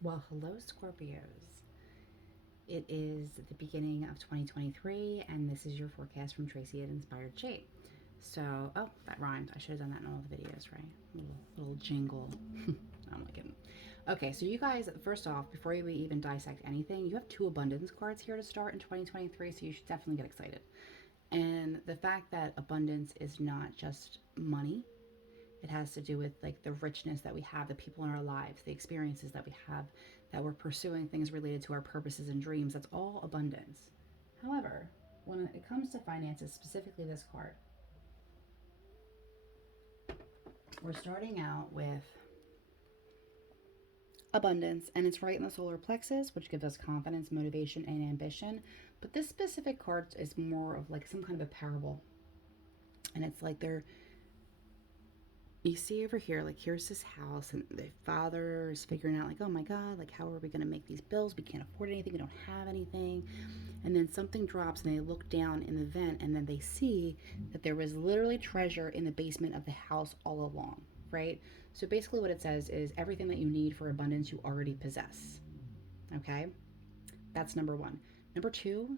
Well, hello, Scorpios. It is the beginning of 2023, and this is your forecast from Tracy at Inspired Shape. So, oh, that rhymed. I should have done that in all the videos, right? Little jingle. I'm like kidding. Okay, so you guys, first off, before we even dissect anything, you have two abundance cards here to start in 2023, so you should definitely get excited. And the fact that abundance is not just money, it has to do with like the richness that we have, the people in our lives, the experiences that we have, that we're pursuing things related to our purposes and dreams. That's all abundance. However, when it comes to finances, specifically this card, we're starting out with abundance, and it's right in the solar plexus, which gives us confidence, motivation, and ambition. But this specific card is more of like some kind of a parable, and it's like they're, you see over here, like here's this house, and the father is figuring out, like, oh my God, like, how are we going to make these bills? We can't afford anything. We don't have anything. And then something drops, and they look down in the vent, and then they see that there was literally treasure in the basement of the house all along, right? So basically, what it says is everything that you need for abundance, you already possess. Okay? That's number one. Number two,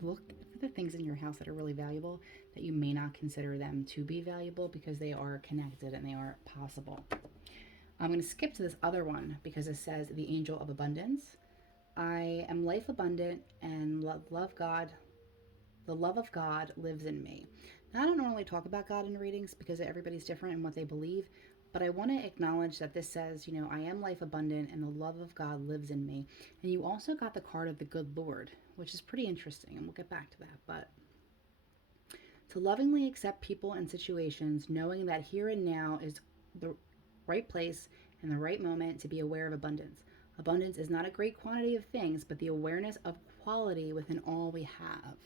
look for the things in your house that are really valuable that you may not consider them to be valuable because they are connected and they are possible. I'm going to skip to this other one because it says the angel of abundance. I am life abundant and love God. The love of God lives in me. Now, I don't normally talk about God in readings because everybody's different in what they believe, but I want to acknowledge that this says, I am life abundant and the love of God lives in me. And you also got the card of the good Lord, which is pretty interesting, and we'll get back to that. But to lovingly accept people and situations, knowing that here and now is the right place and the right moment to be aware of abundance. Abundance is not a great quantity of things, but the awareness of quality within all we have.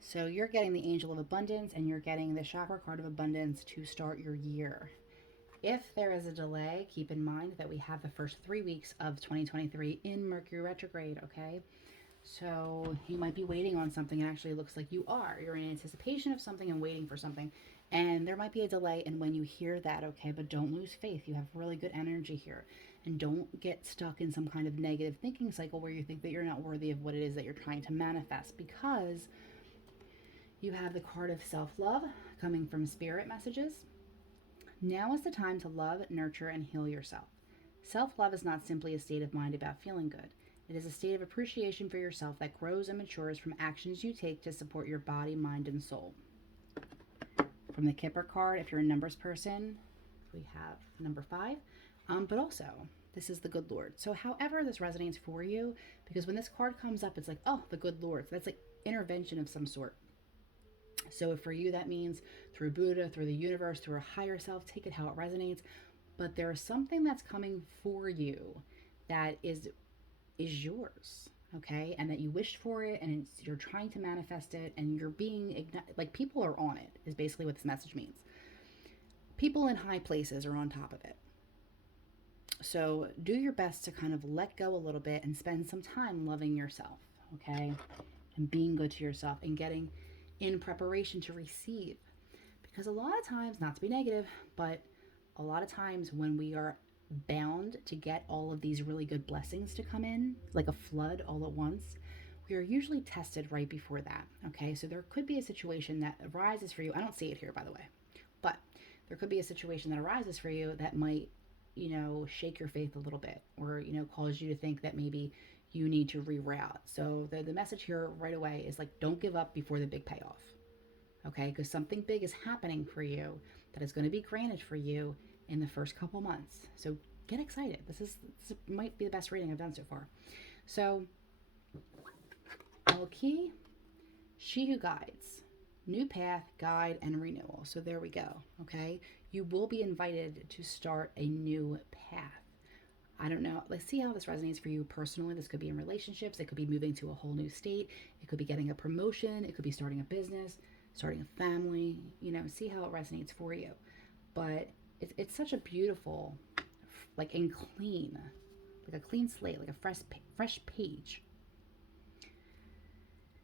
So you're getting the angel of abundance and you're getting the chakra card of abundance to start your year. If there is a delay, keep in mind that we have the first 3 weeks of 2023 in Mercury retrograde, okay? So you might be waiting on something. It actually looks like you are. You're in anticipation of something and waiting for something. And there might be a delay in when you hear that, okay? But don't lose faith. You have really good energy here. And don't get stuck in some kind of negative thinking cycle where you think that you're not worthy of what it is that you're trying to manifest, because you have the card of self-love coming from spirit messages. Now is the time to love, nurture, and heal yourself. Self-love is not simply a state of mind about feeling good. It is a state of appreciation for yourself that grows and matures from actions you take to support your body, mind, and soul. From the Kipper card, if you're a numbers person, we have number 5. But also, this is the good Lord. So however this resonates for you, because when this card comes up, it's like, oh, the good Lord. So that's like intervention of some sort. So for you, that means through Buddha, through the universe, through a higher self, take it how it resonates. But there's something that's coming for you that is yours, okay? And that you wished for it, and you're trying to manifest it, and you're being, like, people are on it, is basically what this message means. People in high places are on top of it. So do your best to kind of let go a little bit and spend some time loving yourself, okay? And being good to yourself and getting in preparation to receive. Because a lot of times, not to be negative, but a lot of times when we are bound to get all of these really good blessings to come in, like a flood all at once, we are usually tested right before that, okay? So there could be a situation that arises for you. I don't see it here, by the way, but there could be a situation that arises for you that might, shake your faith a little bit, or, cause you to think that maybe you need to reroute. So the message here right away is like, don't give up before the big payoff, okay? Because something big is happening for you that is going to be granted for you in the first couple months. So get excited. This might be the best reading I've done so far. So, Elle Qui, she who guides, new path, guide, and renewal. So there we go, okay? You will be invited to start a new path. I don't know. Let's see how this resonates for you personally. This could be in relationships. It could be moving to a whole new state. It could be getting a promotion. It could be starting a business, starting a family. See how it resonates for you. But it's such a beautiful, like, and clean, like a clean slate, like a fresh page.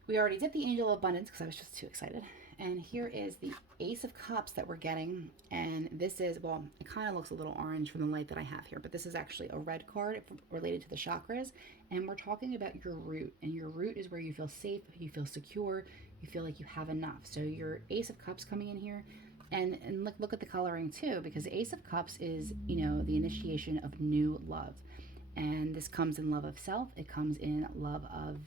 We already did the angel of abundance because I was just too excited. And here is the Ace of Cups that we're getting. And this is, well, it kind of looks a little orange from the light that I have here, but this is actually a red card related to the chakras. And we're talking about your root. And your root is where you feel safe, you feel secure, you feel like you have enough. So your Ace of Cups coming in here. And look at the coloring too, because the Ace of Cups is, you know, the initiation of new love. And this comes in love of self. It comes in love of,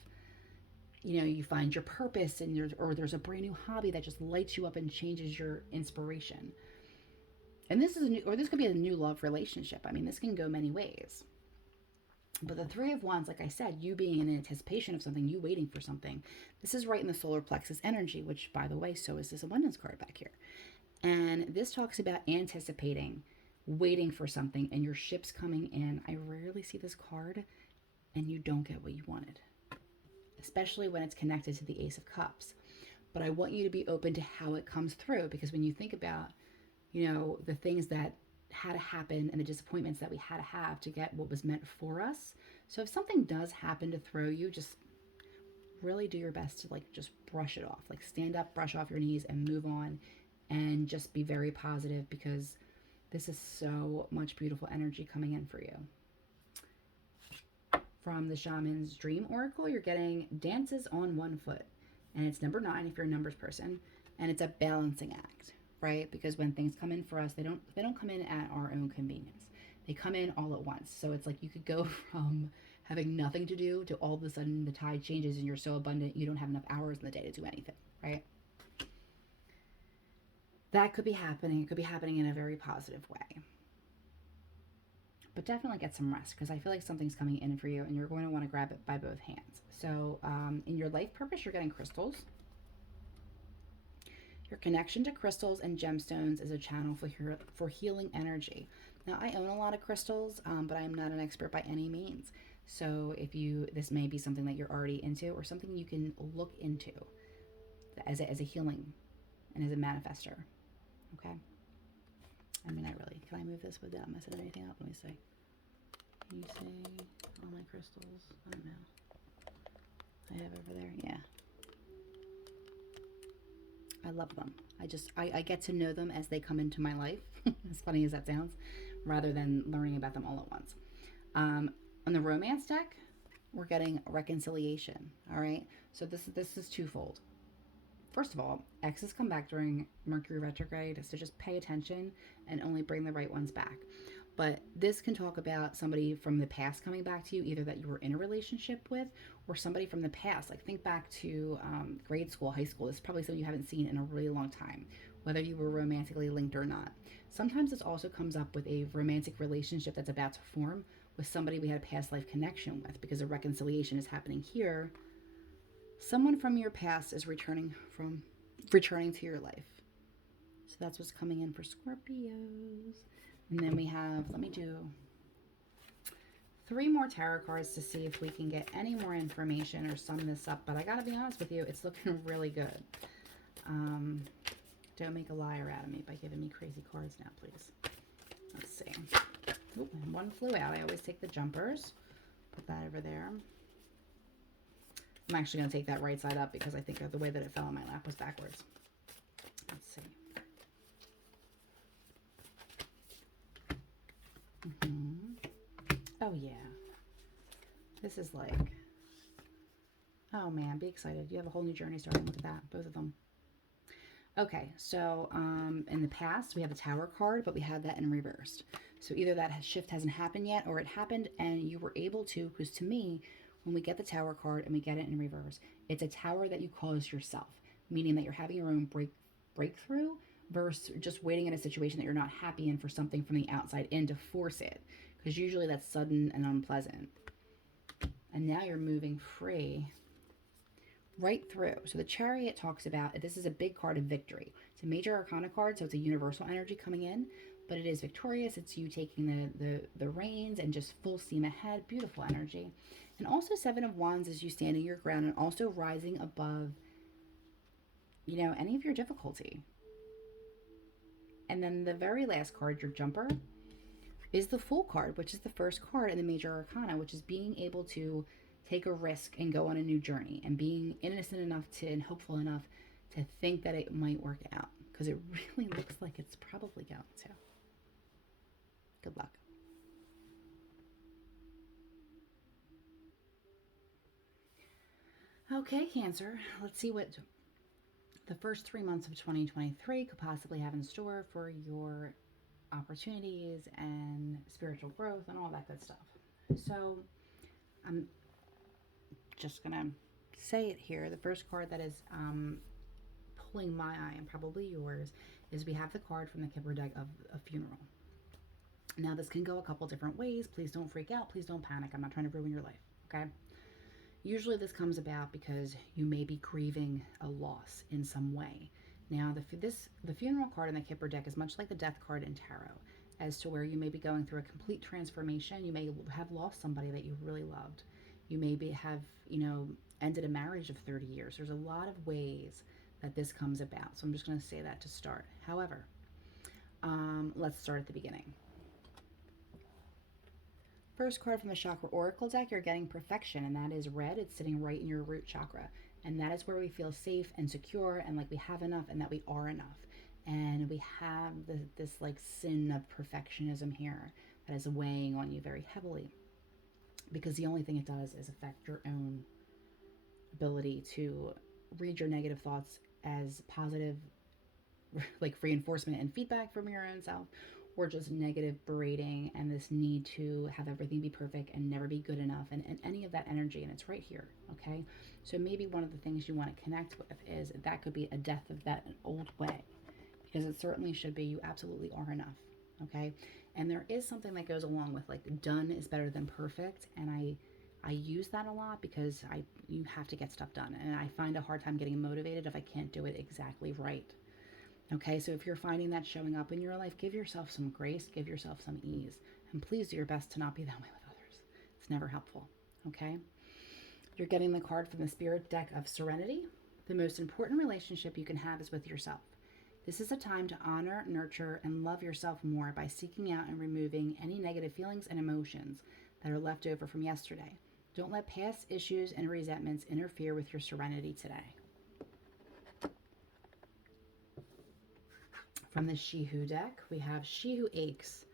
you know, you find your purpose, and there's a brand new hobby that just lights you up and changes your inspiration. And this is this could be a new love relationship. I mean, this can go many ways. But the Three of Wands, like I said, you being in anticipation of something, you waiting for something. This is right in the solar plexus energy, which, by the way, so is this abundance card back here. And this talks about anticipating, waiting for something, and your ship's coming in. I rarely see this card and you don't get what you wanted, especially when it's connected to the Ace of Cups. But I want you to be open to how it comes through, because when you think about, you know, the things that had to happen and the disappointments that we had to have to get what was meant for us. So if something does happen to throw you, just really do your best to like just brush it off. Like stand up, brush off your knees and move on, and just be very positive, because this is so much beautiful energy coming in for you. From the Shaman's Dream Oracle, you're getting dances on one foot. And it's number 9 if you're a numbers person. And it's a balancing act, right? Because when things come in for us, they don't come in at our own convenience. They come in all at once. So it's like you could go from having nothing to do to all of a sudden the tide changes and you're so abundant you don't have enough hours in the day to do anything, right? That could be happening. It could be happening in a very positive way. But definitely get some rest, because I feel like something's coming in for you and you're going to want to grab it by both hands. So in your life purpose, you're getting crystals. Your connection to crystals and gemstones is a channel for healing energy. Now, I own a lot of crystals, but I'm not an expert by any means. So if this may be something that you're already into, or something you can look into as a healing and as a manifester. Okay. I mean, can I move this without messing anything up? Let me see. Can you see all my crystals? I don't know. I have over there. Yeah. I love them. I get to know them as they come into my life, as funny as that sounds, rather than learning about them all at once. On the romance deck, we're getting reconciliation. All right. So this is twofold. First of all, exes come back during Mercury retrograde, so just pay attention and only bring the right ones back. But this can talk about somebody from the past coming back to you, either that you were in a relationship with, or somebody from the past. Like think back to grade school, high school. This is probably something you haven't seen in a really long time, whether you were romantically linked or not. Sometimes this also comes up with a romantic relationship that's about to form with somebody we had a past life connection with, because a reconciliation is happening here. Someone from your past is returning to your life. So that's what's coming in for Scorpios. And then we have, let me do 3 more tarot cards to see if we can get any more information or sum this up. But I gotta be honest with you, it's looking really good. Don't make a liar out of me by giving me crazy cards now, please. Let's see. Oop, and one flew out. I always take the jumpers. Put that over there. I'm actually going to take that right side up because I think the way that it fell in my lap was backwards. Let's see. Oh, yeah. This is like, oh, man, be excited. You have a whole new journey starting with that, both of them. Okay, so in the past, we have the Tower card, but we had that in reversed. So either that shift hasn't happened yet, or it happened and you were able to, because to me, when we get the Tower card and we get it in reverse, it's a tower that you cause yourself, meaning that you're having your own breakthrough versus just waiting in a situation that you're not happy in for something from the outside in to force it, because usually that's sudden and unpleasant. And now you're moving free right through. So the Chariot talks about, this is a big card of victory. It's a major arcana card, so it's a universal energy coming in, but it is victorious. It's you taking the reins and just full steam ahead. Beautiful energy. And also 7 of Wands is you standing your ground and also rising above, you know, any of your difficulty. And then the very last card, your Jumper, is the Fool card, which is the first card in the major arcana, which is being able to take a risk and go on a new journey, and being innocent enough to and hopeful enough to think that it might work out, because it really looks like it's probably going to. Good luck. Okay, Cancer, let's see what the first 3 months of 2023 could possibly have in store for your opportunities and spiritual growth and all that good stuff. So I'm just gonna say it here. The first card that is pulling my eye, and probably yours, is we have the card from the Kipper Deck of a funeral. Now this can go a couple different ways. Please don't freak out. Please don't panic. I'm not trying to ruin your life, okay? Usually this comes about because you may be grieving a loss in some way. Now the funeral card in the Kipper Deck is much like the death card in tarot, as to where you may be going through a complete transformation. You may have lost somebody that you really loved. You maybe have, ended a marriage of 30 years. There's a lot of ways that this comes about. So I'm just going to say that to start. However, let's start at the beginning. First card from the Chakra Oracle deck, you're getting perfection, and that is red. It's sitting right in your root chakra. And that is where we feel safe and secure and like we have enough and that we are enough. And we have this like sin of perfectionism here that is weighing on you very heavily, because the only thing it does is affect your own ability to read your negative thoughts as positive, like reinforcement and feedback from your own self, or just negative berating and this need to have everything be perfect and never be good enough, and any of that energy. And it's right here, okay? So maybe one of the things you want to connect with is that could be a death of that old way, because it certainly should be. You absolutely are enough, okay? And there is something that goes along with like done is better than perfect, and I use that a lot because you have to get stuff done, and I find a hard time getting motivated if I can't do it exactly right. Okay, so if you're finding that showing up in your life, give yourself some grace, give yourself some ease, and please do your best to not be that way with others. It's never helpful, okay? You're getting the card from the Spirit Deck of Serenity. The most important relationship you can have is with yourself. This is a time to honor, nurture, and love yourself more by seeking out and removing any negative feelings and emotions that are left over from yesterday. Don't let past issues and resentments interfere with your serenity today. From the She Who deck, we have She Who Aches,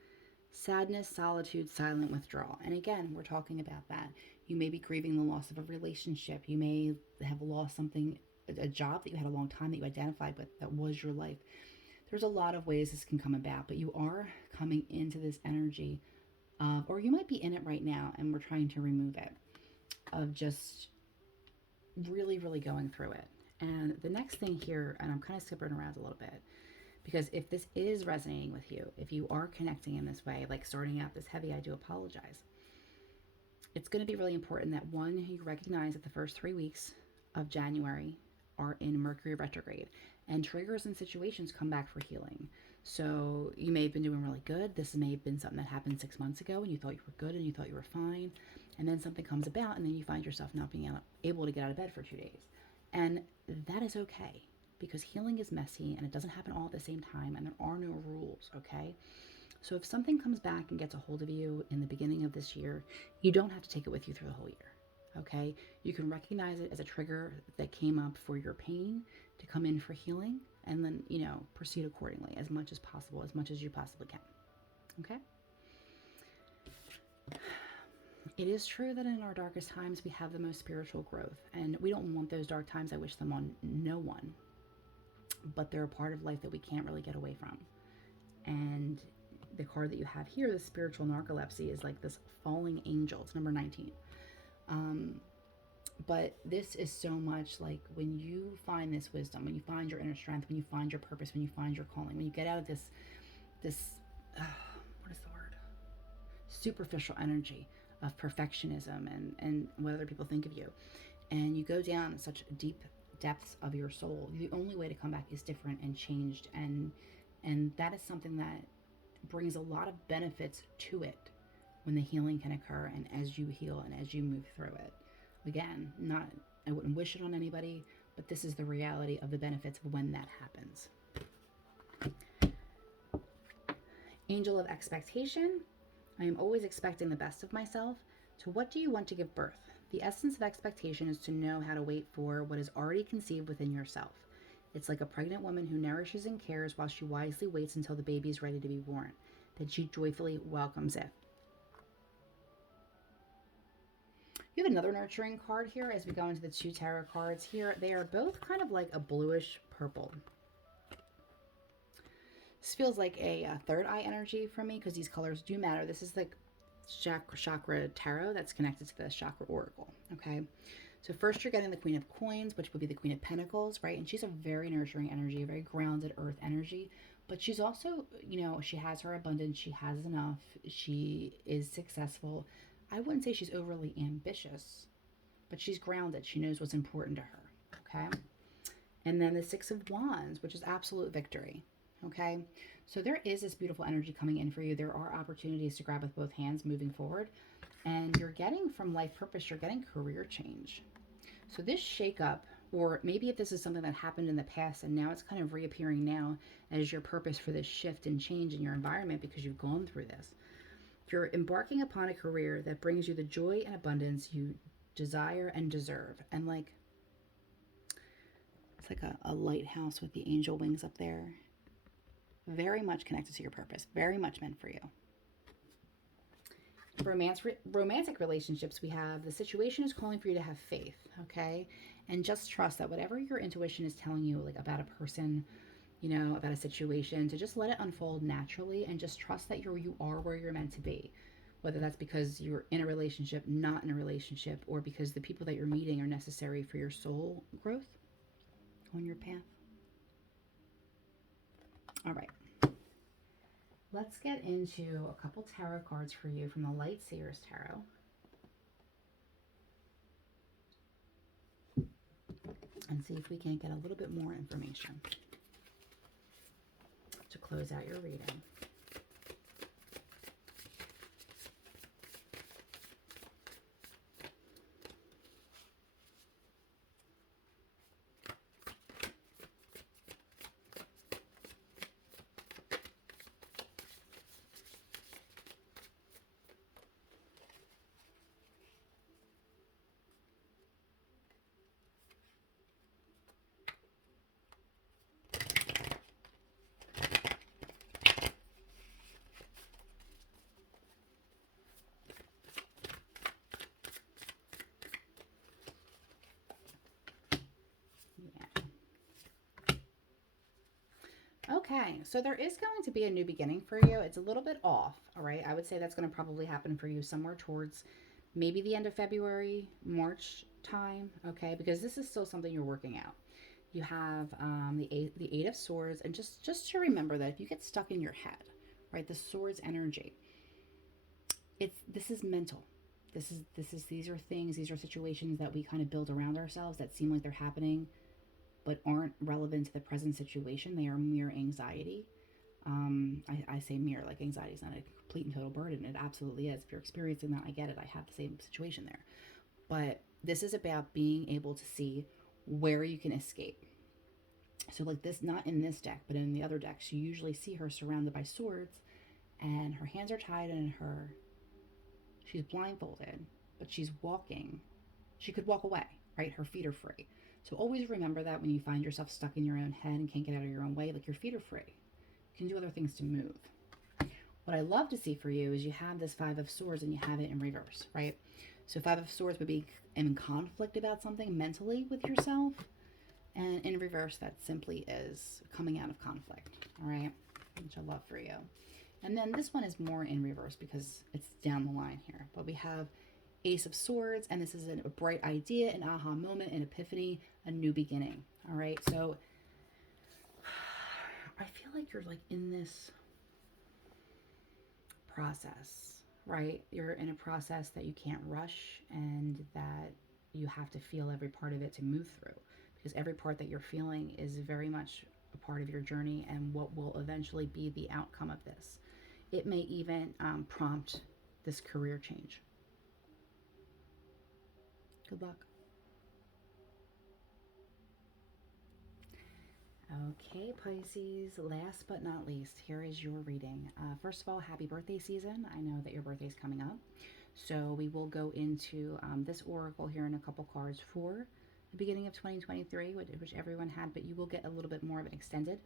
sadness, solitude, silent withdrawal. And again, we're talking about that. You may be grieving the loss of a relationship. You may have lost something, a job that you had a long time that you identified with that was your life. There's a lot of ways this can come about, but you are coming into this energy of, or you might be in it right now and we're trying to remove it, of just really, really going through it. And the next thing here, and I'm kind of skipping around a little bit, because if this is resonating with you, if you are connecting in this way, like starting out this heavy, I do apologize. It's going to be really important that, one, you recognize that the first 3 weeks of January are in Mercury retrograde, and triggers and situations come back for healing. So you may have been doing really good. This may have been something that happened 6 months ago and you thought you were good and you thought you were fine. And then something comes about and then you find yourself not being able to get out of bed for 2 days. And that is okay, because healing is messy and it doesn't happen all at the same time, and there are no rules, okay? So if something comes back and gets a hold of you in the beginning of this year, you don't have to take it with you through the whole year, okay? You can recognize it as a trigger that came up for your pain to come in for healing, and then, proceed accordingly as much as possible, as much as you possibly can, okay? It is true that in our darkest times, we have the most spiritual growth, and we don't want those dark times. I wish them on no one. But they're a part of life that we can't really get away from. And the card that you have here, the spiritual narcolepsy, is like this falling angel. It's number 19. But this is so much like when you find this wisdom, when you find your inner strength, when you find your purpose, when you find your calling, when you get out of this what is the word? Superficial energy of perfectionism and what other people think of you. And you go down such deep depths of your soul, the only way to come back is different and changed, and that is something that brings a lot of benefits to it when the healing can occur, and as you heal and as you move through it. Again, I wouldn't wish it on anybody, but this is the reality of the benefits of when that happens. Angel of expectation. I am always expecting the best of myself. To what do you want to give birth? The essence of expectation is to know how to wait for what is already conceived within yourself. It's like a pregnant woman who nourishes and cares while she wisely waits until the baby is ready to be born. Then she joyfully welcomes it. You have another nurturing card here as we go into the 2 tarot cards here. They are both kind of like a bluish purple. This feels like a third eye energy for me because these colors do matter. This is the Chakra Tarot that's connected to the Chakra Oracle, okay? So first you're getting the Queen of Coins, which would be the Queen of Pentacles, right? And she's a very nurturing energy, a very grounded earth energy. But she's also, you know, she has her abundance. She has enough. She is successful. I wouldn't say she's overly ambitious, but she's grounded. She knows what's important to her, okay? And then the 6 of Wands, which is absolute victory, okay? So there is this beautiful energy coming in for you. There are opportunities to grab with both hands moving forward. And you're getting from life purpose, you're getting career change. So this shakeup, or maybe if this is something that happened in the past and now it's kind of reappearing now as your purpose for this shift and change in your environment because you've gone through this. You're embarking upon a career that brings you the joy and abundance you desire and deserve. And like, it's like a lighthouse with the angel wings up there. Very much connected to your purpose. Very much meant for you. Romantic relationships, we have the situation is calling for you to have faith, okay? And just trust that whatever your intuition is telling you, like about a person, you know, about a situation, to just let it unfold naturally and just trust that you are where you're meant to be. Whether that's because you're in a relationship, not in a relationship, or because the people that you're meeting are necessary for your soul growth on your path. All right. Let's get into a couple tarot cards for you from the Lightseer's Tarot. And see if we can get a little bit more information to close out your reading. Okay, so there is going to be a new beginning for you. It's a little bit off, all right? I would say that's going to probably happen for you somewhere towards maybe the end of February, March time, okay? Because this is still something you're working out. You have the Eight of Swords, and just to remember that if you get stuck in your head, right, the Swords energy, this is mental. These are things, these are situations that we kind of build around ourselves that seem like they're happening but aren't relevant to the present situation. They are mere anxiety. I say mere, like anxiety is not a complete and total burden. It absolutely is. If you're experiencing that, I get it. I have the same situation there. But this is about being able to see where you can escape. So like this, not in this deck, but in the other decks, you usually see her surrounded by swords and her hands are tied and she's blindfolded, but she's walking. She could walk away, right? Her feet are free. So always remember that when you find yourself stuck in your own head and can't get out of your own way, like your feet are free. You can do other things to move. What I love to see for you is you have this Five of Swords and you have it in reverse, right? So Five of Swords would be in conflict about something mentally with yourself. And in reverse, that simply is coming out of conflict, all right? Which I love for you. And then this one is more in reverse because it's down the line here. But we have Ace of Swords, and this is a bright idea, an aha moment, an epiphany, a new beginning. All right, so I feel like you're like in this process, right? You're in a process that you can't rush and that you have to feel every part of it to move through, because every part that you're feeling is very much a part of your journey and what will eventually be the outcome of this. It may even prompt this career change. Good luck. Okay, Pisces, last but not least, here is your reading. First of all, happy birthday season. I know that your birthday is coming up. So we will go into this oracle here in a couple cards for the beginning of 2023, which everyone had, but you will get a little bit more of an extended.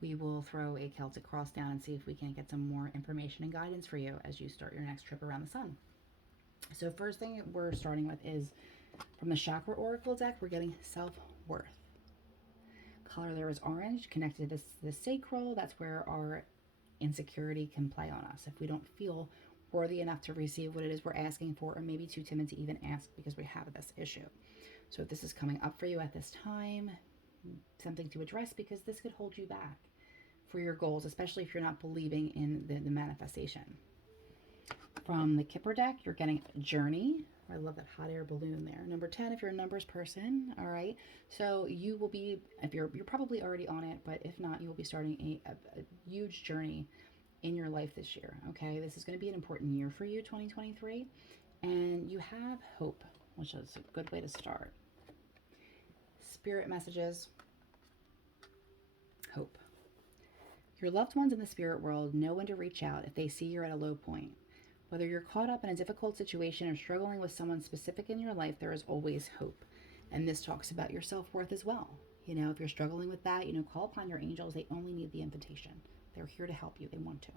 We will throw a Celtic cross down and see if we can get some more information and guidance for you as you start your next trip around the sun. So first thing we're starting with is from the Chakra Oracle deck, we're getting self-worth. Color there is orange, connected to the sacral. That's where our insecurity can play on us. If we don't feel worthy enough to receive what it is we're asking for, or maybe too timid to even ask because we have this issue. So if this is coming up for you at this time, something to address, because this could hold you back for your goals, especially if you're not believing in the manifestation. From the Kipper Deck, you're getting Journey. I love that hot air balloon there. Number 10, if you're a numbers person, all right? So you will be, if you're probably already on it, but if not, you will be starting a huge journey in your life this year, okay? This is going to be an important year for you, 2023. And you have hope, which is a good way to start. Spirit messages, hope. Your loved ones in the spirit world know when to reach out if they see you're at a low point. Whether you're caught up in a difficult situation or struggling with someone specific in your life, there is always hope. And this talks about your self-worth as well. You know, if you're struggling with that, call upon your angels. They only need the invitation. They're here to help you. They want to.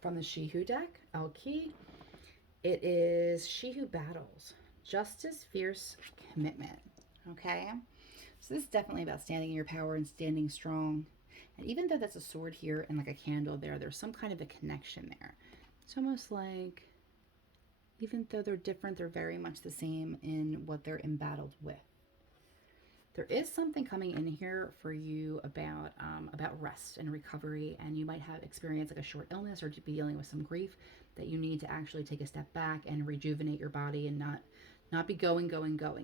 From the She Who deck, Elle Qui, it is She Who Battles. Justice, fierce commitment. Okay? So this is definitely about standing in your power and standing strong. And even though that's a sword here and like a candle there, there's some kind of a connection there. It's almost like, even though they're different, they're very much the same in what they're embattled with. There is something coming in here for you about rest and recovery, and you might have experienced like a short illness or be dealing with some grief that you need to actually take a step back and rejuvenate your body and not be going,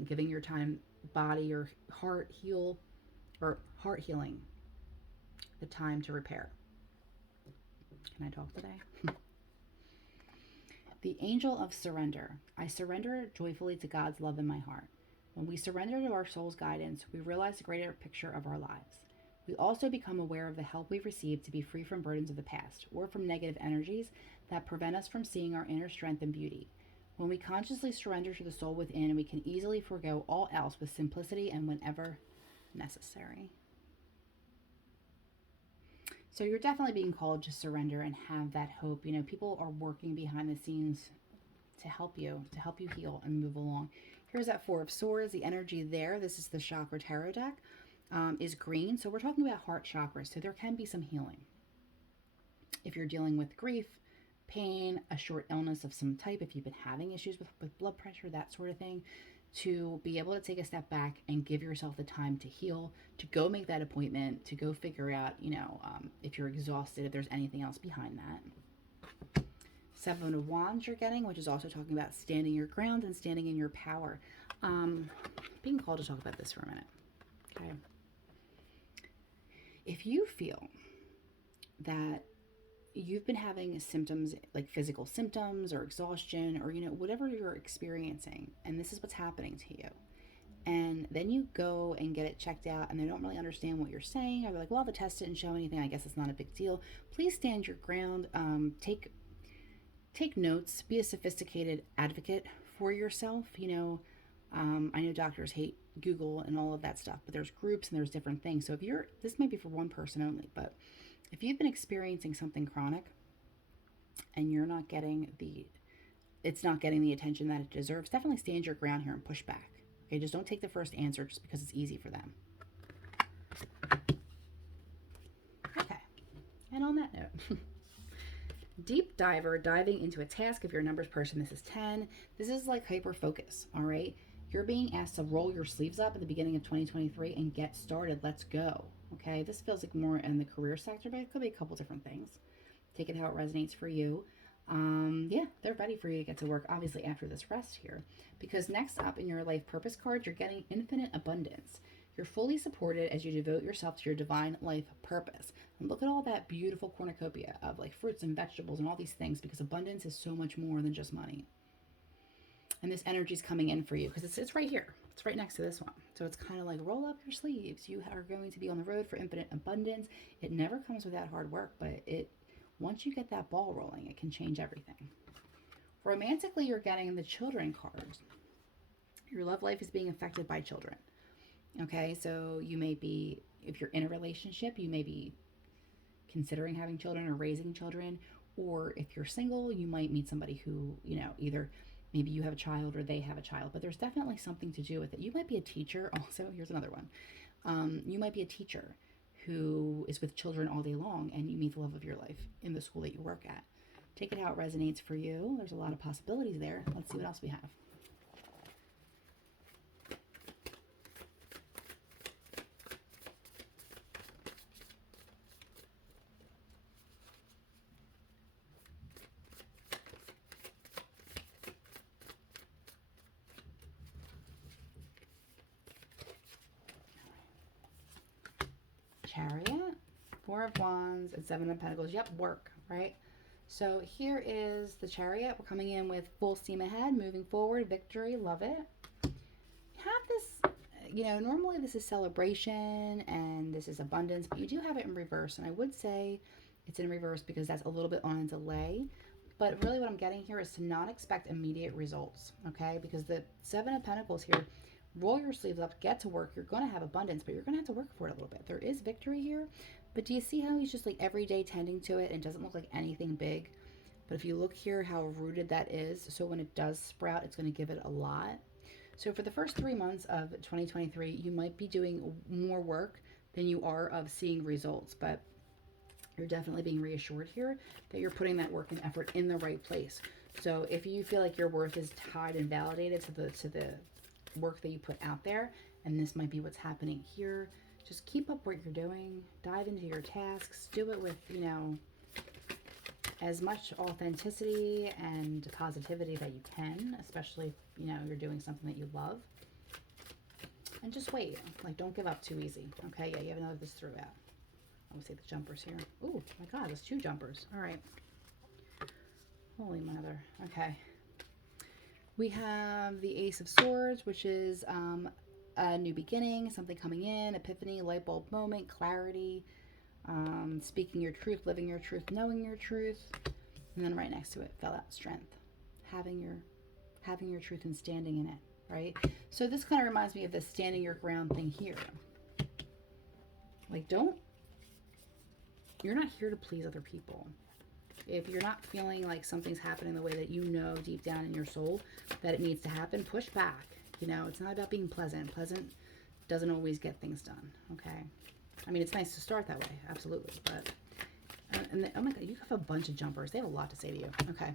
giving your time, body or heart healing the time to repair. Can I talk today? The Angel of Surrender. I surrender joyfully to God's love in my heart. When we surrender to our soul's guidance, we realize the greater picture of our lives. We also become aware of the help we've received to be free from burdens of the past or from negative energies that prevent us from seeing our inner strength and beauty. When we consciously surrender to the soul within, we can easily forego all else with simplicity and whenever necessary. So you're definitely being called to surrender and have that hope. People are working behind the scenes to help you heal and move along. Here's that Four of Swords, the energy there. This is the Chakra Tarot deck, is green. So we're talking about heart chakras. So there can be some healing. If you're dealing with grief, pain, a short illness of some type, if you've been having issues with blood pressure, that sort of thing, to be able to take a step back and give yourself the time to heal, to go make that appointment, to go figure out, if you're exhausted, if there's anything else behind that. Seven of Wands you're getting, which is also talking about standing your ground and standing in your power. Being called to talk about this for a minute. Okay. If you feel that you've been having symptoms like physical symptoms or exhaustion or whatever you're experiencing, and this is what's happening to you, and then you go and get it checked out and they don't really understand what you're saying, or they're like, well, the test didn't show anything, I guess it's not a big deal. Please stand your ground. Take notes, be a sophisticated advocate for yourself. I know doctors hate Google and all of that stuff, but there's groups and there's different things. So this might be for one person only, but if you've been experiencing something chronic and you're not getting it's not getting the attention that it deserves, definitely stand your ground here and push back. Okay, just don't take the first answer just because it's easy for them. Okay, and on that note, deep diver, diving into a task. If you're a numbers person, this is 10. This is like hyper focus, all right? You're being asked to roll your sleeves up at the beginning of 2023 and get started. Let's go. Okay, this feels like more in the career sector, but it could be a couple different things. Take it how it resonates for you. Yeah, they're ready for you to get to work, obviously, after this rest here. Because next up in your life purpose card, you're getting infinite abundance. You're fully supported as you devote yourself to your divine life purpose. And look at all that beautiful cornucopia of like fruits and vegetables and all these things, because abundance is so much more than just money. And this energy is coming in for you because it's right here. It's right next to this one. So it's kind of like roll up your sleeves. You are going to be on the road for infinite abundance. It never comes without hard work, but once you get that ball rolling, it can change everything. Romantically, you're getting the children cards. Your love life is being affected by children. Okay, so you may be, if you're in a relationship, you may be considering having children or raising children. Or if you're single, you might meet somebody who, either maybe you have a child or they have a child. But there's definitely something to do with it. You might be a teacher. Also, here's another one. You might be a teacher who is with children all day long, and you meet the love of your life in the school that you work at. Take it how it resonates for you. There's a lot of possibilities there. Let's see what else we have. Chariot, Four of Wands, and Seven of Pentacles. Yep, work, right? So here is the Chariot. We're coming in with full steam ahead, moving forward, victory, love it. Have this, normally this is celebration and this is abundance, but you do have it in reverse. And I would say it's in reverse because that's a little bit on a delay. But really what I'm getting here is to not expect immediate results, okay? Because the Seven of Pentacles here, roll your sleeves up, get to work. You're going to have abundance, but you're going to have to work for it a little bit. There is victory here, but do you see how he's just like every day tending to it and doesn't look like anything big? But if you look here how rooted that is, so when it does sprout, it's going to give it a lot. So for the first 3 months of 2023, you might be doing more work than you are of seeing results, but you're definitely being reassured here that you're putting that work and effort in the right place. So if you feel like your worth is tied and validated to the work that you put out there, and this might be what's happening here, just keep up what you're doing, dive into your tasks, do it with, as much authenticity and positivity that you can, especially if, you're doing something that you love. And just wait. Like, don't give up too easy. Okay, yeah, you have another this throughout. I will say the jumpers here. Oh my God, there's 2 jumpers. All right. Holy mother. Okay. We have the Ace of Swords, which is a new beginning, something coming in, epiphany, light bulb moment, clarity, speaking your truth, living your truth, knowing your truth. And then right next to it fell out strength, having your truth and standing in it, right? So this kind of reminds me of the standing your ground thing here. Like, you're not here to please other people. If you're not feeling like something's happening the way that you know deep down in your soul that it needs to happen, push back. It's not about being pleasant. Pleasant doesn't always get things done, okay? I mean, it's nice to start that way, absolutely. But, oh my God, you have a bunch of jumpers. They have a lot to say to you, okay?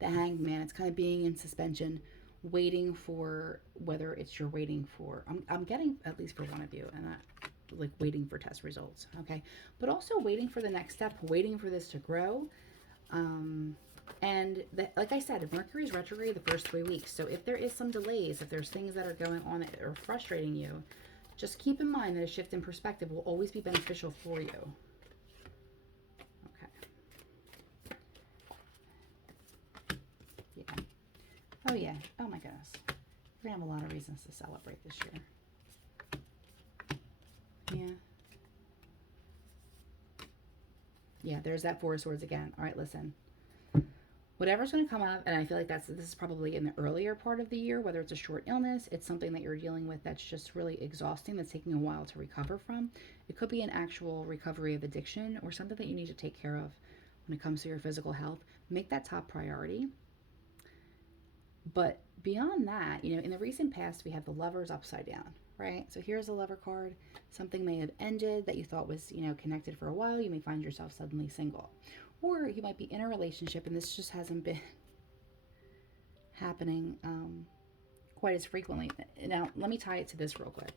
The Hanged Man, it's kind of being in suspension, waiting for whether it's you're waiting for. I'm getting at least for one of you, and like waiting for test results, okay? But also waiting for the next step, waiting for this to grow. And like I said, Mercury's retrograde the first 3 weeks. So if there is some delays, if there's things that are going on that are frustrating you, just keep in mind that a shift in perspective will always be beneficial for you. Okay. Yeah. Oh yeah. Oh my goodness. We're gonna have a lot of reasons to celebrate this year. Yeah. Yeah, there's that Four of Swords again. All right, listen. Whatever's going to come up, and I feel like this is probably in the earlier part of the year, whether it's a short illness, it's something that you're dealing with that's just really exhausting, that's taking a while to recover from. It could be an actual recovery of addiction or something that you need to take care of when it comes to your physical health. Make that top priority. But beyond that, in the recent past, we have the Lovers upside down, right? So here's a Lover card. Something may have ended that you thought was, connected for a while. You may find yourself suddenly single. Or you might be in a relationship and this just hasn't been happening quite as frequently. Now, let me tie it to this real quick.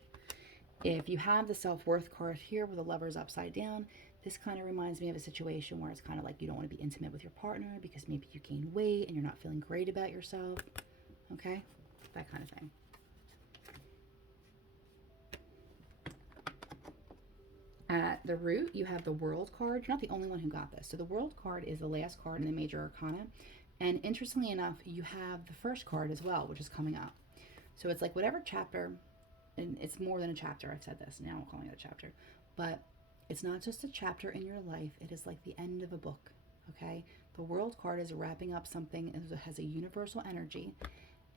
If you have the self-worth card here with the Lovers upside down, this kind of reminds me of a situation where it's kind of like you don't want to be intimate with your partner because maybe you gain weight and you're not feeling great about yourself. Okay? That kind of thing. At the root, you have the World card. You're not the only one who got this. So the World card is the last card in the Major Arcana. And interestingly enough, you have the first card as well, which is coming up. So it's like whatever chapter, and it's more than a chapter. I've said this, now I'm calling it a chapter. But it's not just a chapter in your life. It is like the end of a book. Okay, the World card is wrapping up something that has a universal energy,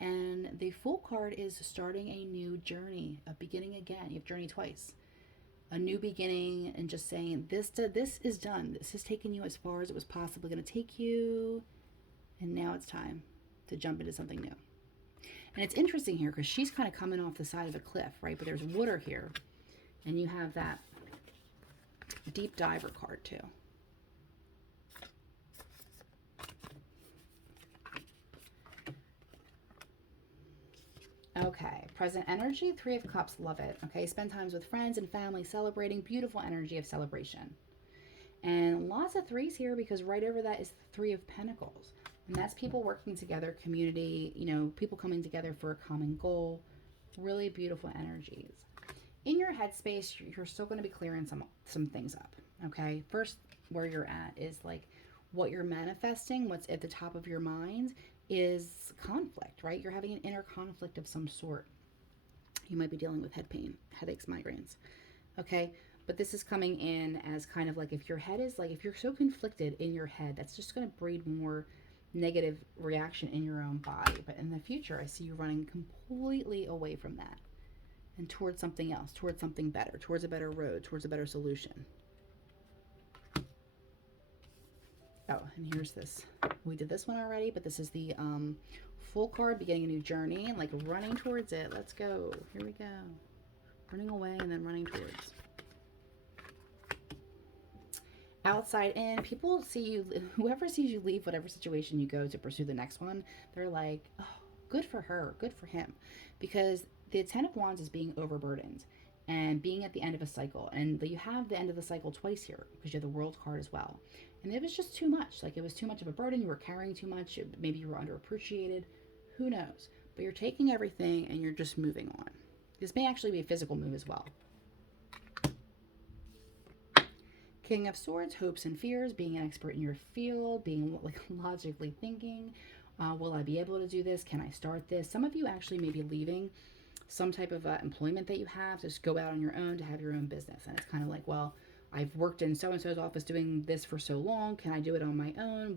and the Fool card is starting a new journey, a beginning again. You have journey twice, a new beginning, and just saying this is done. This has taken you as far as it was possibly going to take you, and now it's time to jump into something new. And it's interesting here because she's kind of coming off the side of a cliff, right? But there's water here, and you have that deep diver card too. Okay, present energy, Three of Cups, love it. Okay, spend times with friends and family, celebrating, beautiful energy of celebration. And lots of threes here because right over that is the Three of Pentacles. And that's people working together, community, you know, people coming together for a common goal. Really beautiful energies. In your headspace, you're still going to be clearing some things up, okay? First, where you're at is like what you're manifesting, what's at the top of your mind is conflict, right? You're having an inner conflict of some sort. You might be dealing with head pain, headaches, migraines, okay? But this is coming in as kind of like if your head is like, if you're so conflicted in your head, that's just going to breed more negative reaction in your own body. But in the future, I see you running completely away from that and towards something else, towards something better, towards a better road, towards a better solution. Oh, and here's this. We did this one already, but this is the Fool card, beginning a new journey, and like running towards it. Let's go. Here we go. Running away and then running towards. Outside in, people see you, whoever sees you leave whatever situation you go to pursue the next one, they're like, oh, good for her, good for him. Because the Ten of Wands is being overburdened and being at the end of a cycle. And you have the end of the cycle twice here because you have the World card as well. And it was just too much. Like it was too much of a burden. You were carrying too much. Maybe you were underappreciated. Who knows? But you're taking everything and you're just moving on. This may actually be a physical move as well. King of Swords, hopes and fears, being an expert in your field, being like logically thinking, will I be able to do this? Can I start this? Some of you actually may be leaving some type of employment that you have to just go out on your own to have your own business. And it's kind of like, well, I've worked in so-and-so's office doing this for so long. Can I do it on my own?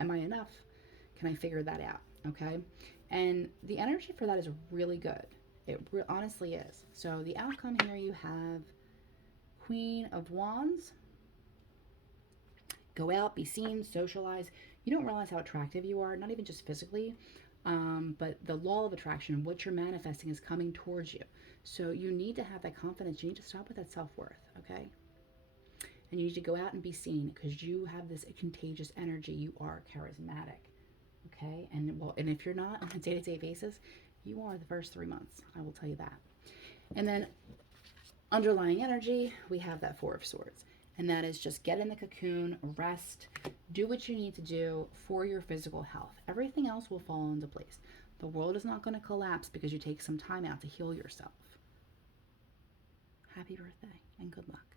Am I enough? Can I figure that out? Okay. And the energy for that is really good. It honestly is. So the outcome here, you have Queen of Wands. Go out, be seen, socialize. You don't realize how attractive you are, not even just physically, but the law of attraction, what you're manifesting is coming towards you. So you need to have that confidence. You need to stop with that self-worth, okay? And you need to go out and be seen because you have this contagious energy. You are charismatic, okay? And if you're not on a day-to-day basis, you are the first 3 months. I will tell you that. And then underlying energy, we have that Four of Swords. And that is just get in the cocoon, rest, do what you need to do for your physical health. Everything else will fall into place. The world is not going to collapse because you take some time out to heal yourself. Happy birthday and good luck.